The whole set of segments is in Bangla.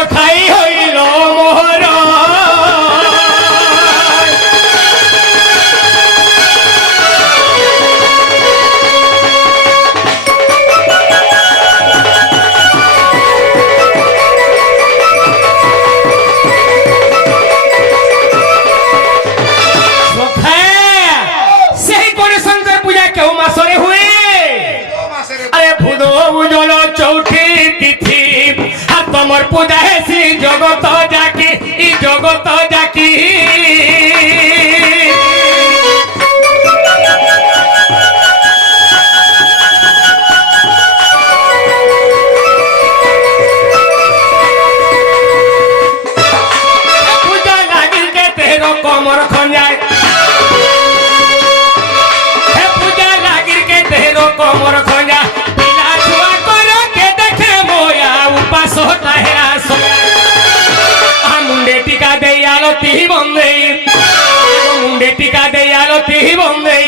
সখাই হইল মোহর চৌঠি তিথি আর তোমার পূজা হেসি জগত জাকি ই জগত জাকি পূজা লাগিল কে তের কমর খঞ্জায় পূজা লাগিল কে তের কমর খঞ্জা মুন্ডে টিকা দেই আলতি বন্দে মুন্ডে টিকা দেই আলতি বন্দে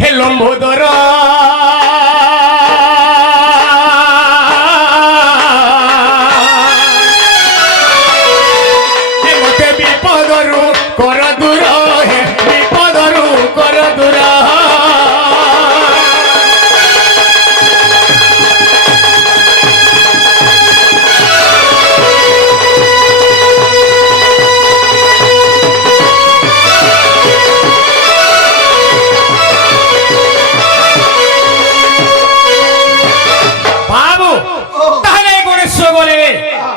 হে লম্বোদর হে মতে বিপদরু কর দূর হে বিপদরু কর দূর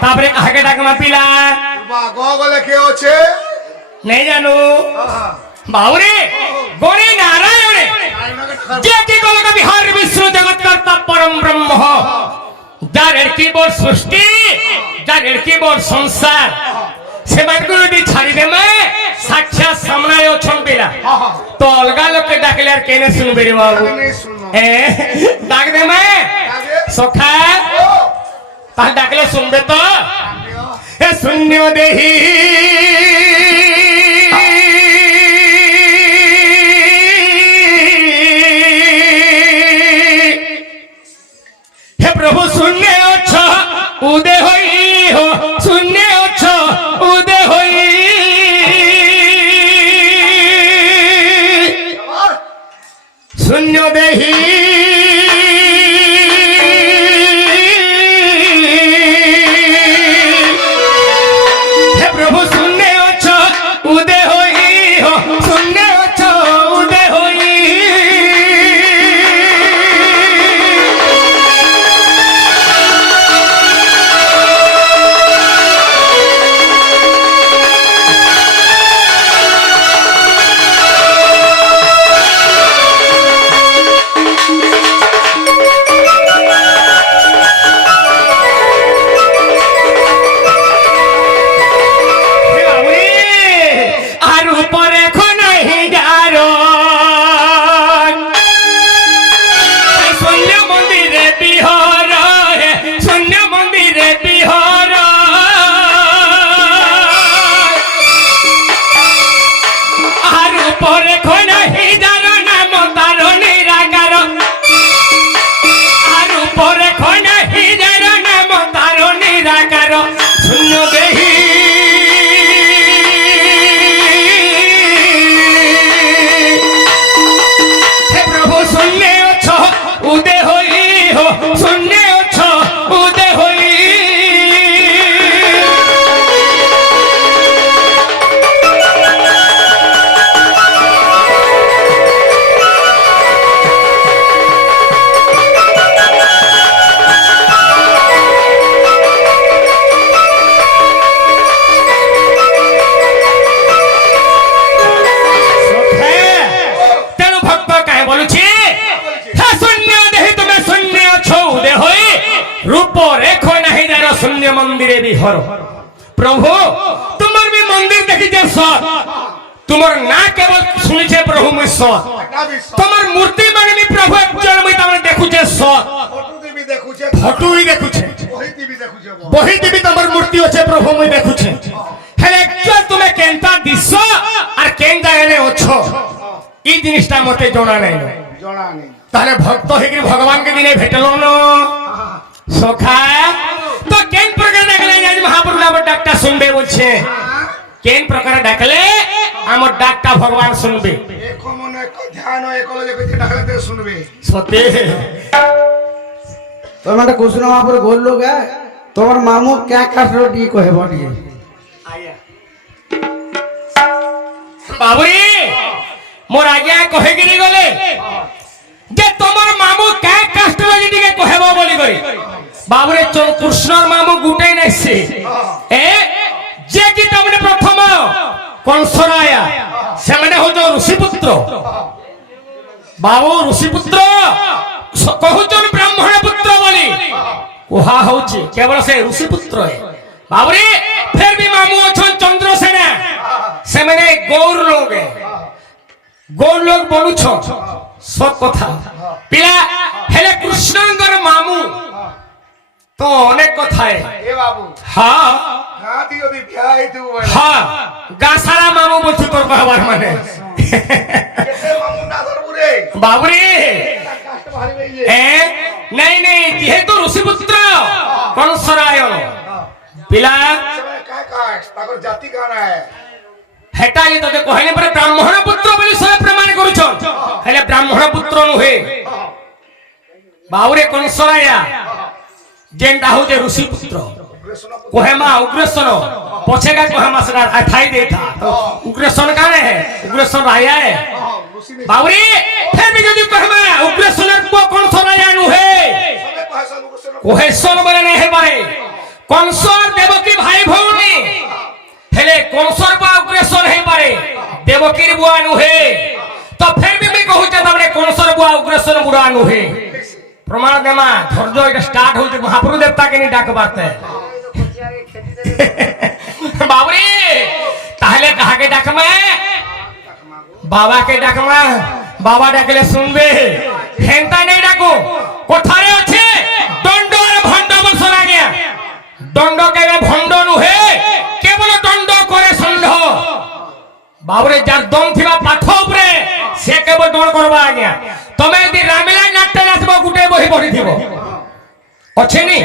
তারপরে কাকে ডাকমা পিলা গলে কে আছে নেই জানো বাউরে গণে নারায়ণে যে কি গলকা বিহার বিশ্ব জগৎ কর্তা পরম ব্রহ্ম যার কি বড় সৃষ্টি যার কি বড় সংসার সেবাগুলো যদি ছাড়ি দেমে সাক্ষাৎ সামনে অছন পিলা তো অলগা লোককে ডাকলে আর কেনে শুনবে রে বাবু ডাক দেমে সখা তাহলে ডাকলে শুনবে তো হে শূন্য দেহি হে প্রভু শূন্য অছ উদে হই হো শূন্য অছ উদে হই শূন্য দেহি शून्य मंदिरे विहर प्रभु तुम्हार भी मंदिर देखी तुम्हार ना केवल सुनी छे प्रभु मुई तुम्हार मूर्ति माने भी प्रभु एकजन मुई तमने देखु छे फोटो भी देखु छे बही देवी तुम्हार मूर्ति होछे प्रभु मुई देखु छे हेले एकजन तुमे केनता दिसो और केन जागाने ओछो ई जिनिसटा मते जणा नै ताले भक्त हेकि भगवान के दिने भेटलो न सखा तो केन प्रकार देखले आज महाप्रभु ଅଛି କେନ୍ ପ୍ରକାର ଡାକଲେ ଆମ ଡାକଟା ଭଗବାନ ଶୁଣିବେ ଏକ ମନ ଏକ ଧ୍ୟାନ ଏକ ଲକ୍ଷ କେତେ ଡାକଲେ ତେ শুনবে সত্যি তোমার কৃষ্ণ মহাপুর গোল লোক তোমার মামু ক্যা কাটলো টি কহেব টি বাবুরে মোর আজ্ঞা কহেগিরি গলে যে তোমার মামু ক্যা কাস্টলজি টিকে কহেব বলি করি বাবুরে কৃষ্ণর মামু গুটাই নাইছে যে কি তুমি প্রথম কংসরায়া সেমানে হচ্ছে ঋষিপুত্র বাবু ঋষিপুত্র কহুচন ব্রাহ্মণ পুত্র বলি কুহা হচ্ছে কেবল সে ঋষিপুত্র বাবুরে ফের বি মামু অছন চন্দ্রসেনা সেমানে গৌর লোক বলুছ সব কথা পিলা হেলে কৃষ্ণঙ্কর মামু তো অনেক কথায় এ বাবু হ্যাঁ গাদি যদি বিয়া হইতু বলে হ্যাঁ গাছাড়া মামু বলছি তোর কহবার মানে কেতে মামু না ধরবু রে বাবুরে কাষ্ট ভারি হইছে নাই নাই যেহেতু ঋষিপুত্র কংসরায়ণ পিলা সবাই কায় কায় তাকর জাতি কানা है হেটা যে তোকে কহিলে পরে ব্রাহ্মণ পুত্র বলি সবে প্রমাণ করুছ হেলে ব্রাহ্মণ পুত্র নুহে বাবুরে কংসরায়া যেটা হচ্ছে ঋষিপুত্র কোহেমা উগ্রেশ্বর পছেগা কোহেমা সেটা ঠাই দেতা উগ্রেশ্বর কানে হে উগ্রেশ্বর রায়া হে বাবুরে ফের বি যদি কোহেমা উগ্রেশ্বরের পুଅ কংসরায়া নুহে সবে ভাষা লোকসন কোহেশ্বর বলে নাই হে পারে কংস আর দেবকী ভাই ভৌণী হেলে কংসর বুয়া উগ্রেশ্বর হে পারে দেবকীর বুয়া নুহে তো ফের বি কহুছে তামনে কংসর বুয়া উগ্রেশ্বর বুড়া নুহে প্রমাণ দেমা ধৈর্য এটা স্টার্ট হইছে মহাপ্রভু দেবতাকে নি ডাকবারতে বাবুরে তাহলে কাহাকে ডাকমা বাবাকে ডাকমা বাবা ডাকলে শুনবে হেনতা নেই ডাকো কোথারে আছে দণ্ড আর ভণ্ড বল শোনা গিয়া দণ্ড কেবে ভণ্ড নুহে কেবল দণ্ড করে ষণ্ড বাবুরে যার দম থিবা পাথ উপরে সে কেবল দৌড় করবা আজ্ঞা তুমি যদি রামলীলা নাট্য নাচব গুটে বহি পড়ি থিব আছে নি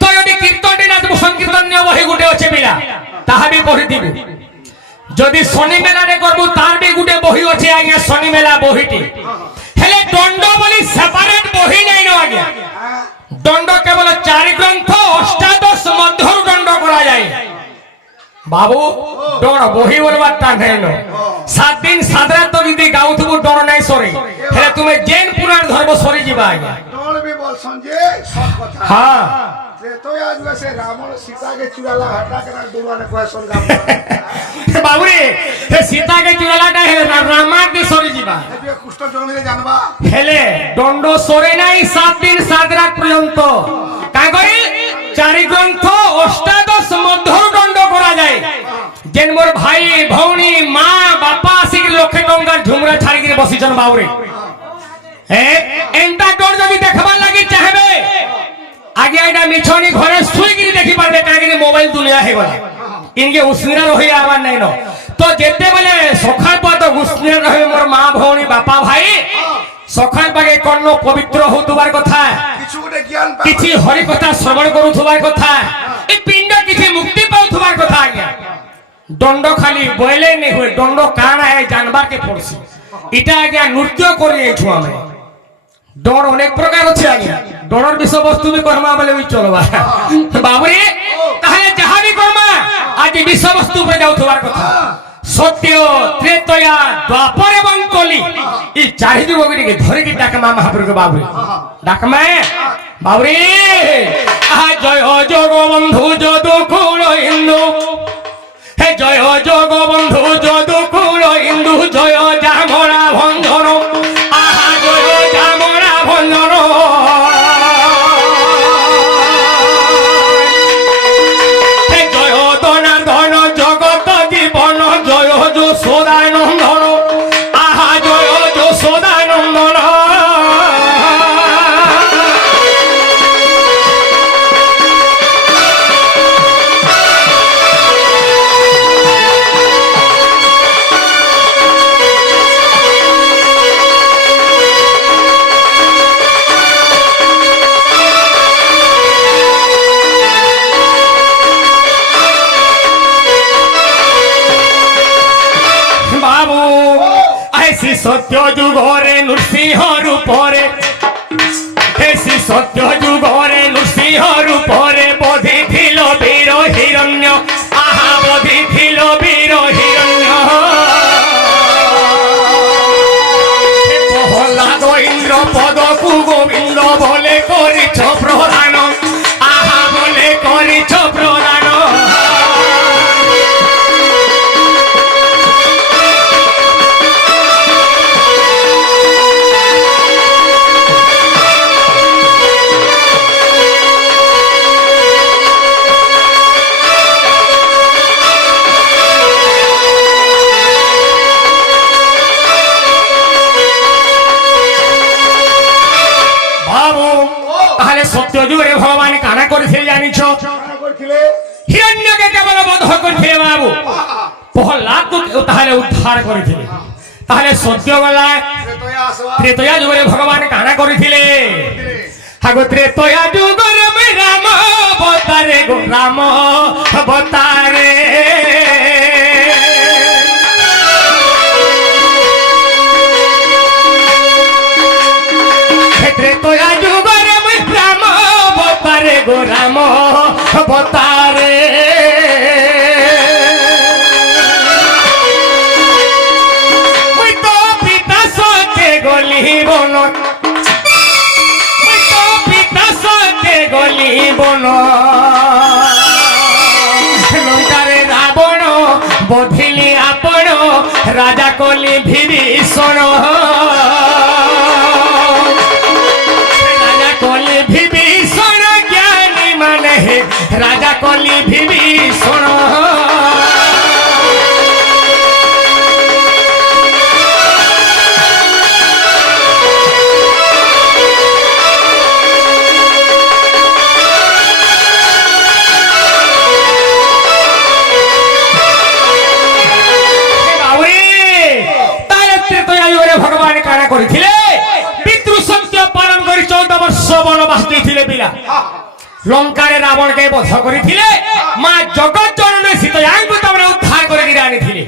তো যদি কীর্তনটি নাচব সংকীর্তনীয় বহি গুটে আছে বিলা তাহা বি পড়ি দিবি যদি শনি মেলারে করবু তার বি গুটে বহি আছে আজ্ঞা শনি মেলা বহিটি হেলে দণ্ড বলি সেপারেট বহি নাই ন আজ্ঞা দণ্ড কেবল চারি গ্রন্থ অষ্টাদশ মধ্যর দণ্ড করা যায় বাবু ডর বহি বলবার তা নেন 7 দিন 7 রাত যদি গাউথবু ডর নাই সরে হেলে তুমি জেন পুরাণ ধর্ম সরে যাবা আজ্ঞা ডর বি বলছন যে সব কথা হ্যাঁ তো আজ সে রাবণ সীতা কে চুরালা হটা কেনা দুরানে কোয়েশন গা বাবুরে হে সীতা কে চুরালাটা হেলে রামার দি সরে যাবা এবে কুষ্ঠ জন্মে জানবা হেলে দণ্ড সরে নাই 7 দিন 7 রাত পর্যন্ত কাই কই চারি গ্রন্থ অষ্টাদশ মধ্যর দণ্ড করা যায় যেন মোর ভাই ভৌণী মা বাপা আসি লক্ষে টঙ্কার ঝুমরা ছাড়ি করে বসিছন বাবুরে এন্তা ডর যদি দেখবার লাগি চাইবে আগে এটা মিছনি ঘরে শুই গিরি দেখি পারবে কাগিরি মোবাইল দুনিয়া হে গলা ইনকে উসনিরা রহি আবার নাই ন তো যেতে বলে সকাল পর উসনিরা রহি মোর মা ভৌণী বাপা ভাই সকাল পাগে কর্ণ পবিত্র হউতবার কথা কিছু গুটে জ্ঞান পা কিছু হরি কথা শ্রবণ করুথবার কথা এই পিণ্ড কিছু মুক্তি পাউথবার কথা আজ্ঞা দণ্ড খালি বইলে নেই হুয়ে দণ্ড কাণ আয় জানবার কে পড়ছি এটা আজ্ঞা নৃত্য করি এইছু আমি ডর অনেক প্রকার আছে আজ্ঞা ডরর বিষয়বস্তু বি কর্মা বলে বি চলবা বাবুরে তাহলে যাহা বি কর্মা আজ বিষয়বস্তু উপরে যাউথবার কথা সত্য ত্রেতয়া দ্বাপর এবং কলি এই চারি যুগকে ধরে ডাকমা মহাপ্রভু বাবুরে ডাকমা বাবুরে আহা জয় জগবন্ধু যদুকুল হিন্দু হে জয় জগবন্ধু যদুকুল হিন্দু জয় জামরা ভঞ্জন আহা জয় জামরা ভঞ্জন হে জয় দনা ধন জগত জীবন জয় যশোদানন্দন আহা জয় যশোদানন্দন সত্য যুগরে নৃসিংহ রূপরে হেসি সত্য যুগরে নৃসিংহ রূপরে বধিছিল বীর হিরণ্য আহা বধিছিল বীর হিরণ্য প্রহ্লাদ ইন্দ্র পদকু গোবিন্দ বলে করিছ প্রদান আহা বলে করিছ প্রদান সত্য যুগে ভগবান কানা করেছে জানিছ হিরণ্যকে কেবল বধ করেছে বাবু প্রহ্লাদ তাহলে উদ্ধার করেছিল তাহলে সত্য বেলায় ত্রেতয়া যুগে ভগবান কানা করেছিলে আগো ত্রেতয়া যুগরে রাম অবতারে গো রাম অবতারে ত্রেতয়া যুগরে রাম অবতারে গো রাম অবতারে মুই তো পিতা সতে গলি বন মুই তো পিতা সতে গলি বন লঙ্কারে রাবণ বধিলি আপন রাজা কলি বিভীষণ বিভীষণ জ্ঞানী মানে রাজা কলি বিভীষণ ভগবান কারা করেছিলে পিতৃ সত্য পালন করে 14 বর্ষ বনবাস দিয়েছিলে পিলা লঙ্কারে রাবণকে বধ করেছিলে মা জগৎ জননী সীতায়াঙ্কু তামরে উদ্ধার করে দিয়ে আনিছিলে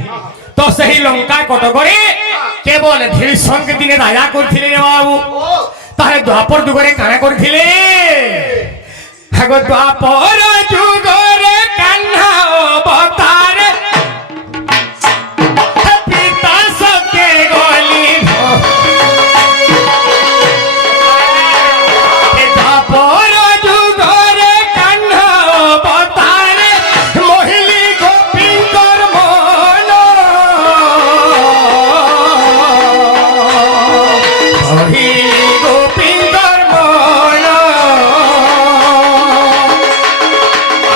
তো সেই লঙ্কা কটকরে কেবল ভীষণকে দিনে রাজা করেছিলে রে বাবু তাহলে দ্বাপর যুগরে কারা করেছিলে আগো দ্বাপর যুগরে কান্না অবতারে পিতা সত্যে গলি দ্বাপর যুগরে কান্না অবতারে মহিলি গোপীঙ্কর মন মহিলি গোপীঙ্কর মন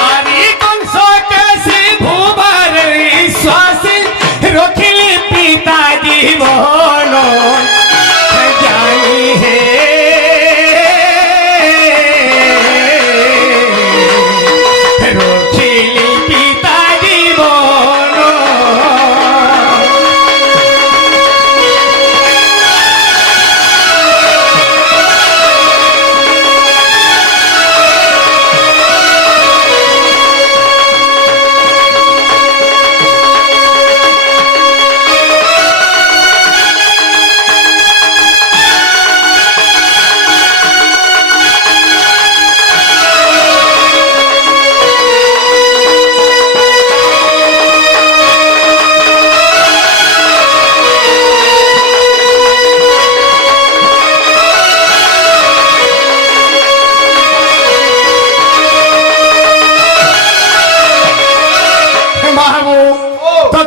আরি কংস কেসি ভুবার শ্বাসী রখিলি পিতা জীবন জানি হে রখিলি পিতা জীবন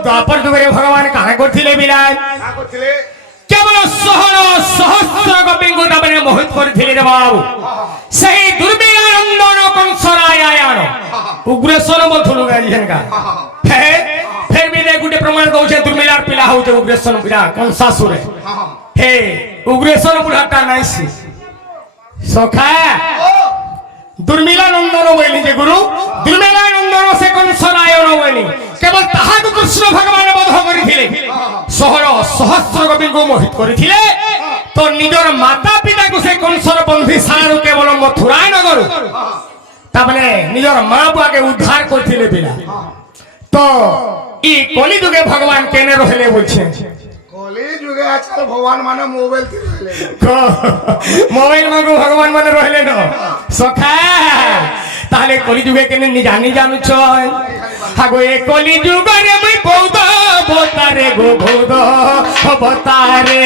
দ্বাপর যুগে ভগবান কারা করছিলে বিলায় কেবল সহন সহস্র গোপীঙ্কু তাপরে মোহিত করেছিলে রে বাবু সেই দুর্বিনানন্দন কংসরায়ায়ণ উগ্রেশ্বর বলথুলু গাইছেনকা ফের বিদে গুটে প্রমাণ দউছে দুর্মিলার পিলা হউছে উগ্রেশ্বর পিলা কংসাসুরে হে উগ্রেশ্বর বুড়াটা নাইছি সখা দুর্মিলানন্দন বইলি যে গুরু দুর্মিলানন্দন সে কংসরায়ণ বইলি কেবল তাহাকু কৃষ্ণ ভগবান বধ করিছিলে সহর সহস্র গোপীঙ্কু মোহিত করিছিলে তো নিজর মাতা পিতাকু সে কংসর বন্ধী সারু কেবল মথুরায় নগর তারপরে নিজর মা বুয়াকে উদ্ধার করিছিলে পিলা তো ই কলিযুগে ভগবান কেনে রহিলে বলছেন কলি যুগে আজকাল ভগবান মানে মোবাইল ଥିଲେ মোবাইল মাগো ভগবান মানে রইলে ন সখা তাহলে কলি যুগে কেনে জানি জানুছ হাগো এ কলি যুগরে মুই বৌদ অবতারে গো বৌদ অবতারে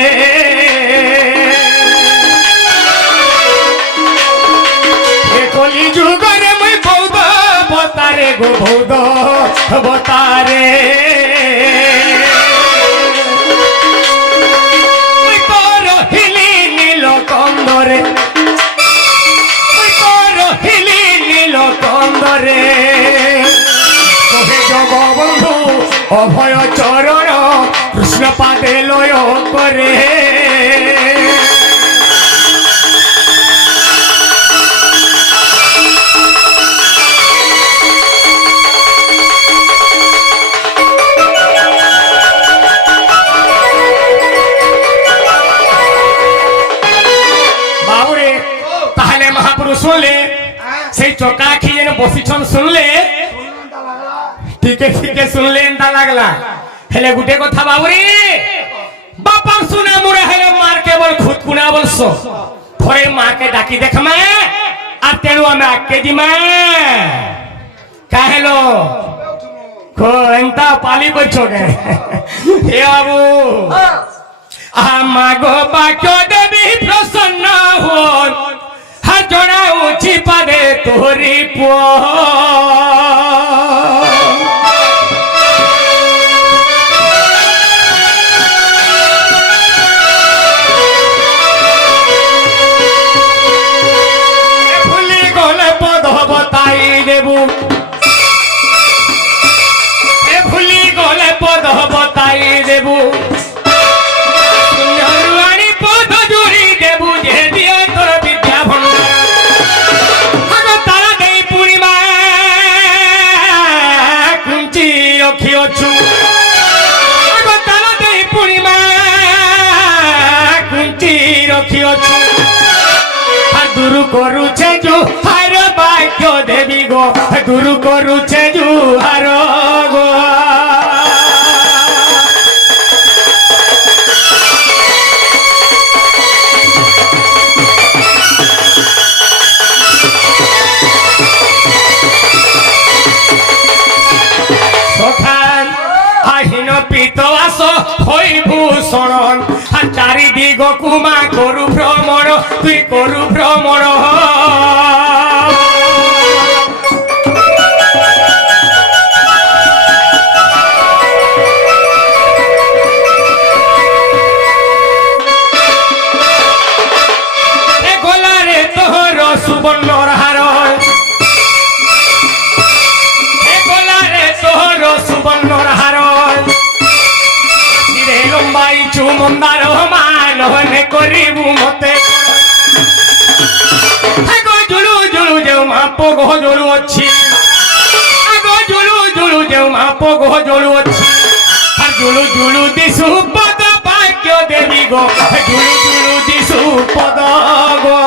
এ কলি যুগরে মুই বৌদ অবতারে গো বৌদ অবতারে কন্দরে হিলি নীল কন্দরে কহে জগবন্ধু অভয় চরণ কৃষ্ণ পাদে লয় করে শুনলে সেই চকা খেয়ে বসিছন শুনলে ঠিকে ঠিকে শুনলে এন্তা লাগলা হেলে গুটে কথা বাবুরি বাপার শুনা মুড়ে হেলে মার কেবল খুদকুনা বলছ থরে মাকে ডাকি দেখমা আর তেণু আমি আকে দিমা কাহেলো এন্তা পালি করছো কে হে বাবু আমাগো বাক্য দেবী প্রসন্ন হন জনাউছি পাদে তোরি ভুলি গলে পদ বতাই দেবু ভুলি গলে পদ বতাই দেবু পদ জুড়ি দেবু যে দিয়ে তোর বিদ্যা ভণ্ডার অছু তারা দেই পূর্ণিমা কুঞ্চি রখিଅছু আর গুরু করুছে জু হার বাক্য দেবী গো গুরু করুছে জু হার গো পিতবাস হই ভূষণ আর চারিদিগ কুমা করু ভ্রমণ তুই করু ভ্রমণ গোলারে তোর সুবর্ণর হার গোলারে তোর সুবর্ণর হার লম্বাইছু মন্দার মান করিবু মতে আগো জুলু জুলু যে মাপ গো জলু অছি আগো জুলু জুলু যে মাপ গো জলু অছি আর জুলু জুলু দিশু পদ বাক্য দেবী গো জুলু জুলু দিশু পদ গো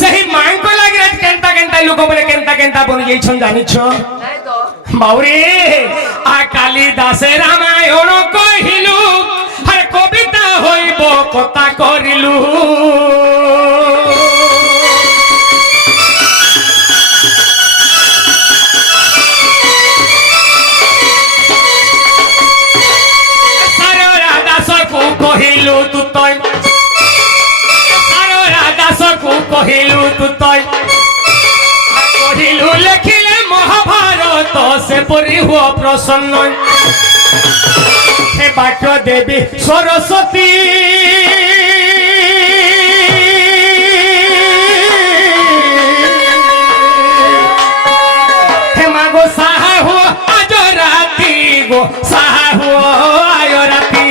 সেই মাংক লাগে কেনতা কেনতা লোক বলে কেনতা কেনতা বনি যাইছন জানিছ বাউরে আ কালিদাসে রামায়ণ কহিলু আর কবিতা হইব কথা করিলু সাররা দাসকু কহিলু তুতই কহিলু তুতই কহিলু লেখিলে মহাভারত সে পরি হুয়া প্রসন্ন হে বাক্য দেবী সরস্বতী হে মাগো সাহা হুয়া আজ রাতি গো সাহা হুয়া আয় রাতি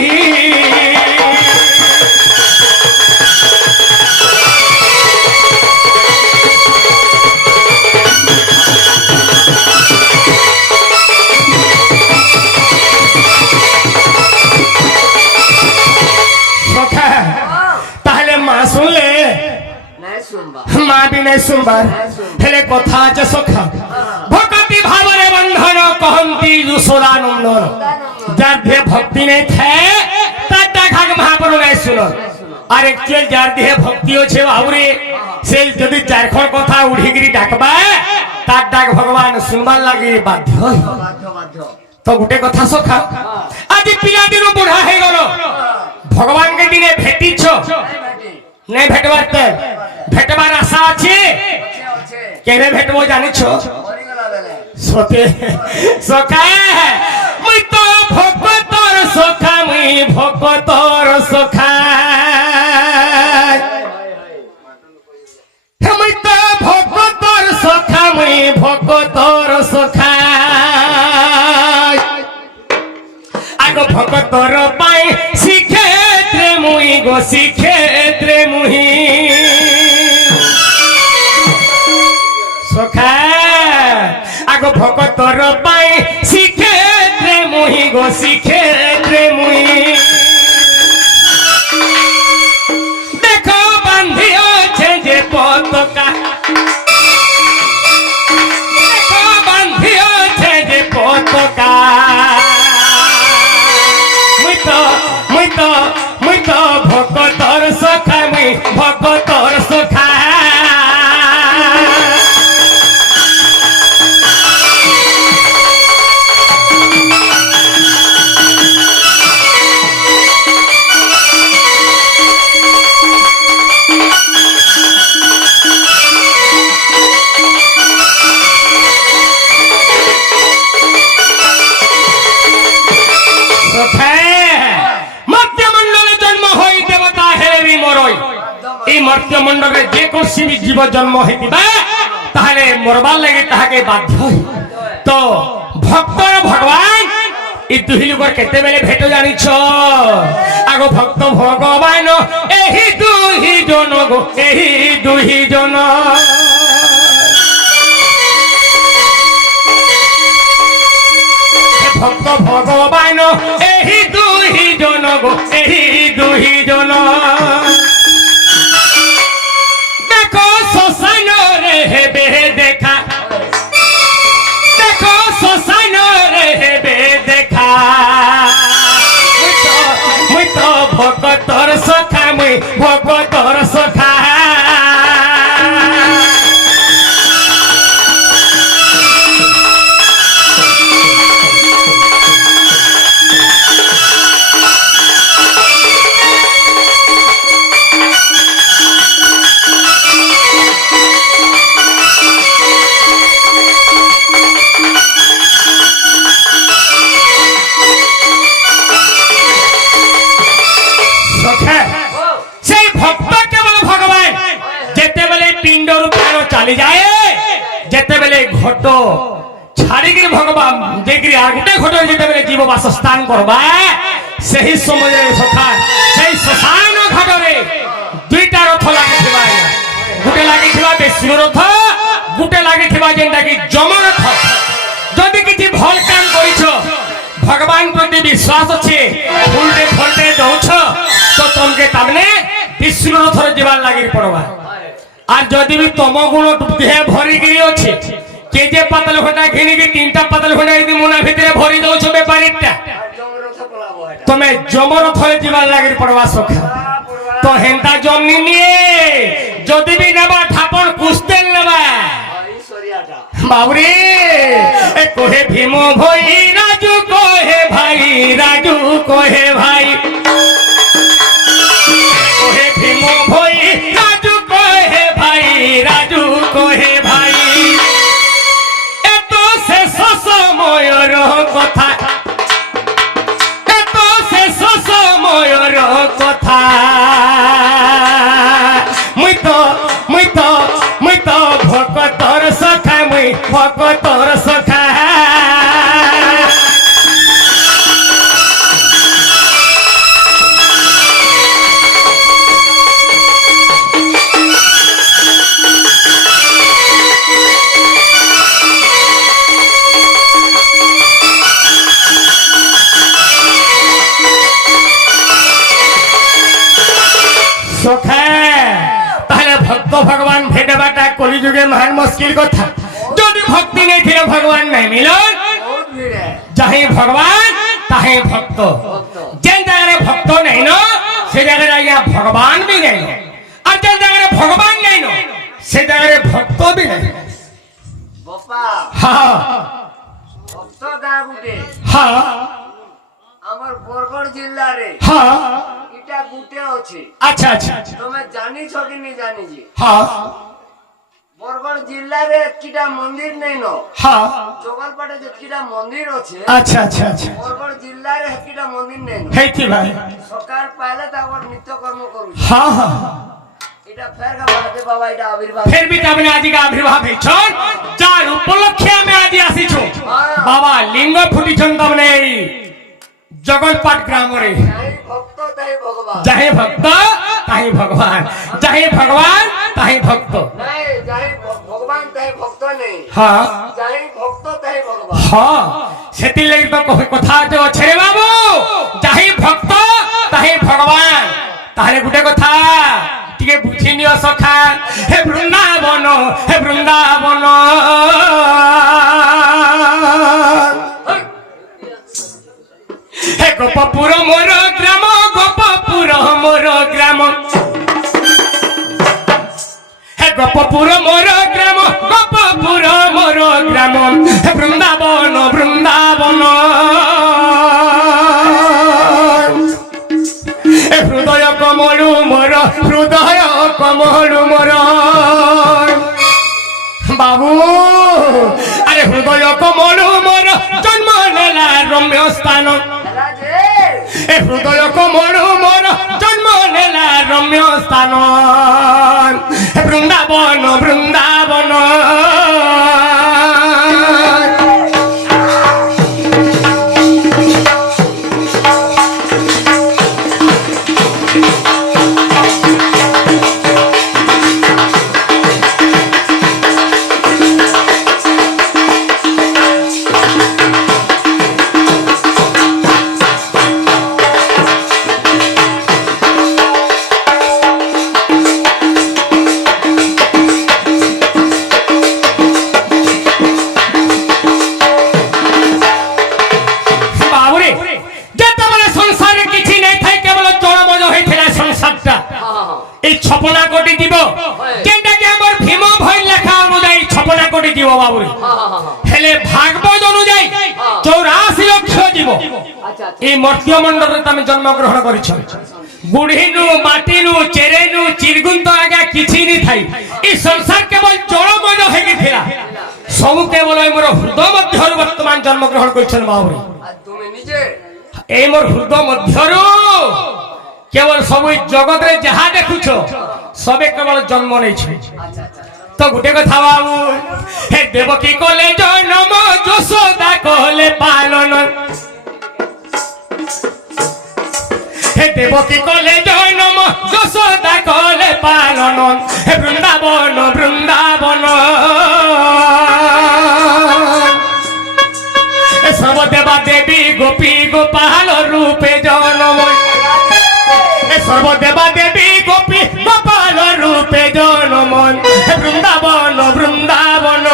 মা বিনে শুনবার হেলে কথা আছে সখা ভক্তি ভাবরে বন্ধন কহন্তি যশোদানন্দন যার দেহে ভক্তি নেই থাকে তার ডাক মহাপ্রভু নাই শুন আর একচুয়াল যার দেহে ভক্তি আছে বাবুরে সে যদি চারখন কথা উঠিকি ডাকবা তার ডাক ভগবান শুনবার লাগে বাধ্য তো গোটে কথা সখা আজি পিলা দিন বুড়া হয়ে গেল ভগবানকে দিনে ভেটিছ নাই ভেটবার তো ভেটবার আশা আছে কেনে ভেটবো জানিছ সতে সখা মুই তো ভগতর সখা মুই ভগতর সখা মুই তো ভগতর সখা মুই ভগতর সখা আগ ভগতর পাই শিক্ষেত্রে মুই গো শিক্ষেত্রে মুহি সখা আগ ভগতর পাই শিক্ষেত্রে মুহি গো শিক্ষেত্রে মুহি দেখো বান্ধিছে যে পতাকা দেখো বান্ধিছে যে পতাকা মুই তো ভগতর সখা মুই ভগতর সখা এই মর্ত্য মন্ডলে যে কোশি জীব জন্ম হইতিবা তাহলে মরবার লাগে তাহাকে বাধ্য তো ভক্তর ভগবান এই দুই লোকর কেতেবেলে ভেট জানিছ আগ ভক্ত ভগবান এই দুই জন গো এই দুই জন ভক্ত ভগবান এই দুই জন গো এই দুই জন দেখো শ্মশান রে হেবে দেখা দেখো শ্মশান রে হেবে দেখা মুই তো ভগতর সখা মুই ভগতর সখা চালি যায় যেতেবেলে ঘট ছাড়িকি ভগবান যেগিরি আর গোটে ঘট যেতেবেলে জীব বাসস্থান করবা সেই সময় সখা সেই শ্মশান ঘাটরে দুইটা রথ লাগিথিবা গোটে লাগিথিবা বিষ্ণু রথ গোটে লাগিথিবা যেনটা কি যমরথ যদি কিছু ভাল কাম করিছ ভগবান প্রতি বিশ্বাস আছে ফুলটে ফলটে দৌছ তো তোমাকে তামনে বিষ্ণু রথর যাবার লাগি পড়বা আর যদি भी तम गुण देह भरिकी अच्छे के जे पातल घटा घिनिकी तीनटा पातल घटा यदि मुना भितर भरी दौछ बेपारीटा तमे जमरथले जीवा लागि पड़वा सखा तो हेंता जमनी निए जदी भी नेबा ठापन कुस्तेल नेबा बाबरे ए कोहे भीम भई राजू कोहे भाई कोहे भीम भई राजू कोहे भाई एतो शेष समयर कथा एतो शेष समयर कथा मुई तो भगतर सखा मुई भगतर सखा কলিযুগে মহান মুশকিল কথা যদি ভক্তি নেই থিলে ভগবান নাই মিলন বহুত ভিড় है যাহে ভগবান তাহে ভক্ত যে জায়গায় ভক্ত নেই ন সে জায়গায় আজ্ঞা ভগবান বি নেই আর যে জায়গায় ভগবান নেই ন সে জায়গায় ভক্ত বি নেই বাপা হ্যাঁ ভক্ত গা গুটে হ্যাঁ আমার বরগড় জেলা রে হ্যাঁ এটা গুটে আছে আচ্ছা আচ্ছা তুমি জানিছ কি নি জানিছি হ্যাঁ বরগড় জেলা রে কিটা মন্দির নেই ন হ্যাঁ জগলপাটে যে কিটা মন্দির আছে আচ্ছা আচ্ছা আচ্ছা বরগড় জেলা রে কিটা মন্দির নেই ন হেইতি ভাই সকাল পাইলে তারপর নিত্য কর্ম করুছি হ্যাঁ হ্যাঁ এটা ফের গাবাতে বাবা এটা আবির্ভাব ফের বি তামনে আজিকে আবির্ভাব হইছন যার উপলক্ষে আমি আজি আসিছু বাবা লিঙ্গ ফুটিছন তামনে এই জগলপাট গ্রামরে যাই ভক্ত তাই ভগবান যাহে ভক্ত তাহে ভগবান যাহে ভগবান তাহে ভক্ত নাই যাই ভগবান তাই ভক্ত নেই হ্যাঁ যাই ভক্ত তাই ভগবান হ্যাঁ সেতি লাগি তো কথা তো আছে রে বাবু যাহে ভক্ত তাহে ভগবান তাহলে গুটে কথা টিকে বুঝি নিও সখা হে বৃন্দাবন হে বৃন্দাবন হে গোপপুর মোর গ্রাম গোপপুর মোর গ্রাম হে গোপপুর মোর গ্রাম গোপপুর মোর গ্রাম হে বৃন্দাবন বৃন্দাবন হে হৃদয় কমলু মোর হৃদয় কমলু মোর বাবু আরে হৃদয় কমলু মোর জন্ম নেলা রম্য স্থান রাজে এ হৃদয় কমলু মোর জন্ম নেলা রম্য স্থান বৃন্দাবন বৃন্দাবন এই ছপনা কোটি দিব যেটাকে আমার ভীম ভয় লেখা অনুযায়ী ছপনা কোটি দিব বাবুরে হেলে ভাগবত অনুযায়ী 84 লক্ষ জীব আচ্ছা আচ্ছা এই মর্ত্য মণ্ডলে তুমি জন্মগ্রহণ করিছ বুঢ়ীনু মাটিনু চেরেনু চিরগুন্ত আজ্ঞা কিছু নি থাই এই সংসার কেবল জড়ময় হয়ে থিলা সবু কেবল মোর হৃদয় মধ্যরু বর্তমান জন্মগ্রহণ করিছেন বাবুরে আর তুমি নিজে এই মোর হৃদয় মধ্যরু কেবল সবু জগতের যাহা দেখুছ সবে কেবল জন্ম নেইছে আচ্ছা আচ্ছা তো গুটে কথা বাবু হে দেবকী কলে জন্ম যশোদা কলে পালন হে দেবকী কলে জন্ম যশোদা কলে পালন হে বৃন্দাবন বৃন্দাবন সর্বদেবা দেবী গোপী গোপাল রূপে জন্ম সর্বদেবা দেবী গোপী গোপাল রূপে জন্ম বৃন্দাবন বৃন্দাবন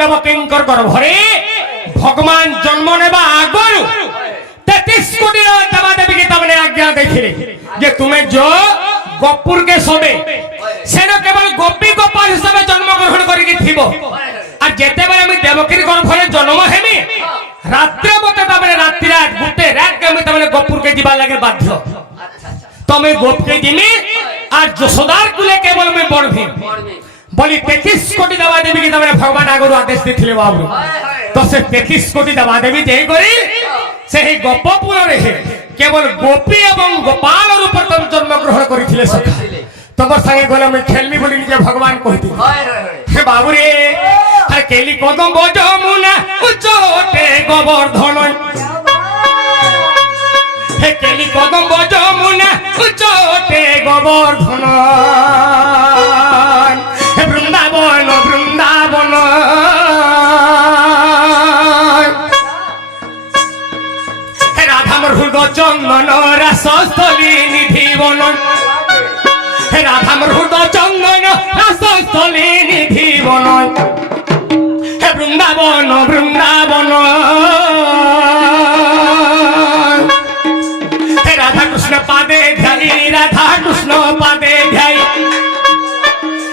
দেবকিঙ্কর গর্ভরে ভগবান জন্ম নেবা আগরু 33 কোটি দেবা দেবীকে তামনে আজ্ঞা দেখিলে যে তুমি যো গোপুরকে সবে সেন কেবল গোপী গোপাল হিসাবে জন্মগ্রহণ করিকি থিব আর যেতেবেলে আমি দেবকীর গর্ভরে জন্ম হেমি রাত্রে মতে তামনে রাত্রি রাত গুটে রাত আমি তামনে গোপুরকে দিবা লাগে বাধ্য আচ্ছা আচ্ছা তুমি গোপকে দিমি আর যশোদার কুলে কেবল আমি বড়ভি বলি 33 কোটি দেবা দেবী কি তারপরে ভগবান আগর আদেশ দিয়েছিলে বাবু তো সে 33 কোটি দেবা দেবী যেই করি সেই গোপপুরে কেবল গোপী এবং গোপাল রূপে তুমি জন্মগ্রহণ করেছিলে সখা তোমার সঙ্গে গলে আমি খেলমি বলি নিজে ভগবান কহিতি হে বাবুরে আর কেলি কদম্ব যমুনা উচ্চটে গোবর্ধন হে কেলি কদম্ব যমুনা উচ্চটে গোবর্ধন হে বৃন্দাবন বৃন্দাবন হে রাধামর হৃদয় চন্দন রাসস্থলী নিধি বন হে রাধামর হৃদয় চন্দন রাসস্থলী নিধি বন হে বৃন্দাবন বৃন্দাবন হে রাধা কৃষ্ণ পাদে ধ্যাই রাধা কৃষ্ণ পাদে ধ্যাই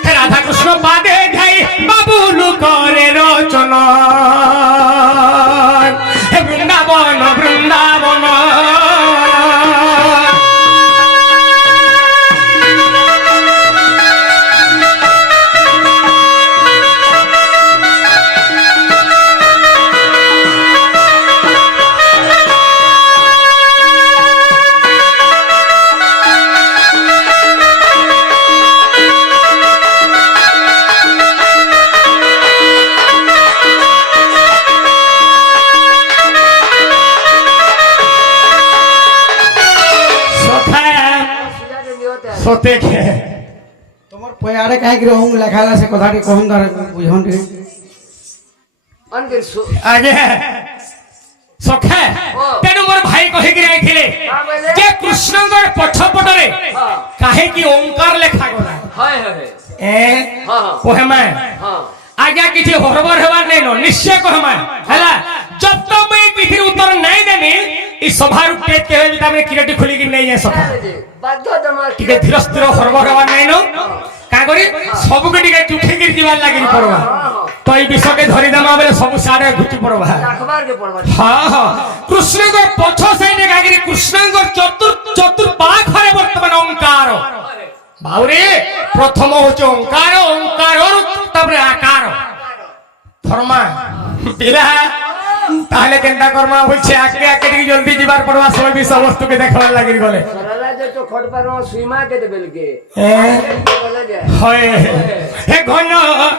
হে রাধা কৃষ্ণ পাদে ধ্যাই বাবুলু করে রচনা হে বৃন্দাবন বৃন্দাবন সতে তোমার পয়ারে কাহিকি রহম লেখা আছে কথাটি কহন ধরে বুঝন রে আগে সখা তেণু মোর ভাই কহিকি রাইছিলে যে কৃষ্ণঙ্গর পছপটরে কাহিকি ওঙ্কার লেখা গলা এ কহেমা আজ্ঞা কিছু হরবর হবার নাই নিশ্চয় কহেমা হেলা जब तो मैं पृथ्वी उत्तर नहीं देनी इस सभा रुपये के हुए बिता में किरटी खुली की नहीं है सभा ठीक है धीरे धीरे हरबर हवा नहीं नो का करी सब के ठीक है चुखे गिर जीवन लगी पड़वा तो ये विषय के धरी दमा बोले सब सारे घुटी पड़वा हाँ हाँ कृष्ण को पछो से ने का करी कृष्ण को चतुर पाख हरे वर्तमान ओंकार बावरे प्रथम होचे ओंकार ओंकार और तबरे आकार धर्मा बिला তাহলে কেনটা করমা বলছে আগে আগে টিকে জলদি যাবার পড়বা সব বিষয় বস্তুকে দেখাবার লাগি গলে সরলা যে তো খট পারো সুইমা কে দেবেলকে হয় হে ঘন